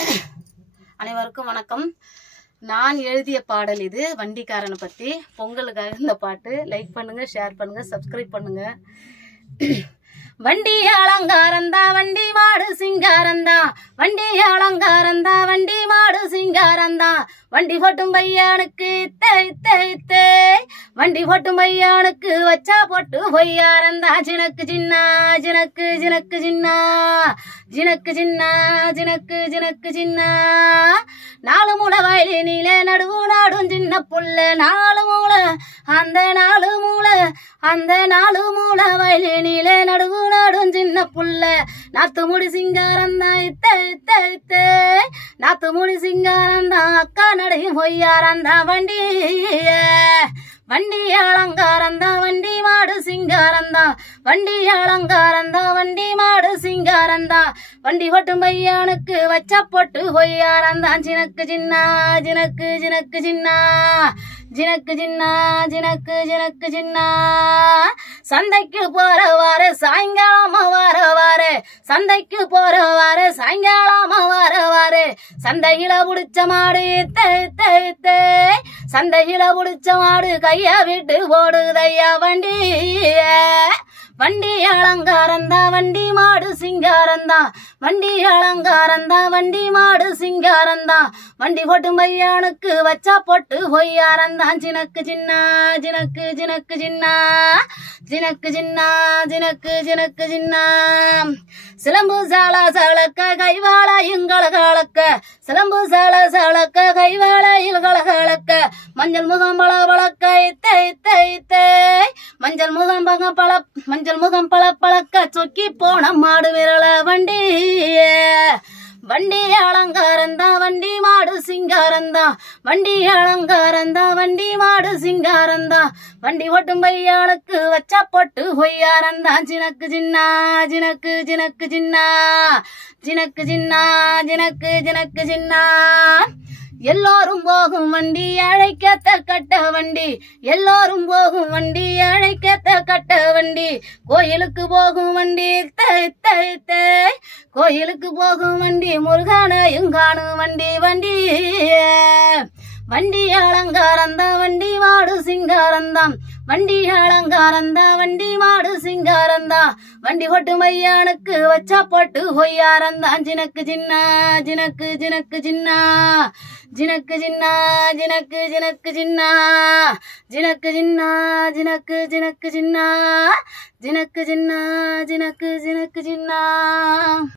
அனைவருக்கும் வணக்கம். நான் எழுதிய பாடல் இது. வண்டிக்காரனை பற்றி. பொங்கலுக்காக இந்த பாட்டு. லைக் பண்ணுங்க, ஷேர் பண்ணுங்க, சப்ஸ்கிரைப் பண்ணுங்க. வண்டி அலங்காரந்தா, வண்டி மாடு சிங்காரந்தா, வண்டி அலங்காரந்தா, வண்டி மாடு சிங்காரந்தா, வண்டி போட்டும் பையனுக்கு தேய் தேய் தேய், வண்டி போட்டும் பையனுக்கு வச்சா போட்டு பொய்யாரந்தா, ஜினக்கு சின்னா ஜினக்கு ஜினக்கு சின்னா, ஜினக்கு சின்னா ஜினக்கு ஜினக்கு சின்னா, நாலு மூளை வயலினிலே நடுவு நாடும் சின்ன புள்ள, நாலு மூளை அந்த நாலு மூளை அந்த நாலு மூளை வயலினிலே நடுவு நாடும் சின்ன புள்ள, நாத்து முடி சிங்காரந்தா இத்தே இத்தே, நாத்து முடி சிங்காரந்தா, அக்கா நடையும் பொய்யாரந்தா, வண்டி வண்டி அலங்காரந்தா, வண்டி மாடு சிங்காரந்தா, வண்டி அலங்காரந்தா, வண்டி மாடு சிங்காரந்தா, வண்டி போட்டும் பையனுக்கு வச்ச போட்டு பொய்யாரந்தா, ஜினக்கு சின்னா ஜினக்கு ஜினக்கு சின்னா, ஜினக்கு சின்னா ஜினக்கு ஜினக்கு சின்னா, சந்தைக்கு போறவாறு சாயங்காலமா வரவாறு, சந்தைக்கு போறவாறு சாயங்காலமா வரவாறு, சந்தையில புடிச்ச மாடு தேய் தேய் தேய், சந்தையில புடிச்ச மாடு கையா விட்டு போடுதையா, வண்டி வண்டி அலங்காரந்தா, வண்டி மாடு சிங்காரந்தா, வண்டி அலங்காரந்தா, வண்டி மாடு சிங்காரந்தா, வண்டி போட்டும் பையனுக்கு வச்சா போட்டு பொய்யாரந்தா, ஜினக்கு சின்னா ஜினக்கு ஜினக்கு சின்னா, ஜினக்கு சின்னா ஜினக்கு ஜினக்கு சின்னா, சிலம்பு சால சலக்க கைவாள இங்கள கலக்க, சிலம்பு சால சலக்க கைவாள இல்கள கலக்க, மஞ்சள் முகம் பல பழக்க இத்தை இத்தை இத்தை, மஞ்சள் முகம் பல மஞ்சள் முகம் பல பழக்க, சொக்கி போன மாடு விரல, வண்டி வண்டி அலங்காரந்தா, வண்டி மாடு சிங்காரந்தா, வண்டி அலங்காரந்தா, வண்டி மாடு சிங்காரந்தா, வண்டி ஓட்டும் பையனுக்கு வச்சா போட்டு பொய்யாரந்தா, ஜினக்கு சின்னா ஜினக்கு ஜினக்கு சின்னா, ஜினக்கு சின்னா ஜினக்கு ஜினக்கு சின்னா, எல்லோரும் போகும் வண்டி அழைக்கத்த கட்ட வண்டி, எல்லோரும் போகும் வண்டி அழைக்கத்த கட்ட வண்டி, கோயிலுக்கு போகும் வண்டி தேய் தேய் தேய், கோயிலுக்கு போகும் வண்டி முருகனையும் காணும் வண்டி, வண்டி வண்டி அலங்காரந்தா, வண்டி மாடு சிங்காரந்தாம், வண்டி அலங்காரந்தா, வண்டி மாடு சிங்காரந்தா, வண்டி போட்டு மையானுக்கு வச்சா போட்டு பொய்யாரந்தா, ஜினக்கு சின்னா ஜினக்கு ஜினக்கு சின்னா, ஜினக்கு சின்னா ஜினக்கு ஜினக்கு சின்னா, ஜினக்கு சின்னா ஜினக்கு ஜினக்கு சின்னா, ஜினக்கு சின்னா ஜினக்கு ஜினக்கு சின்னா.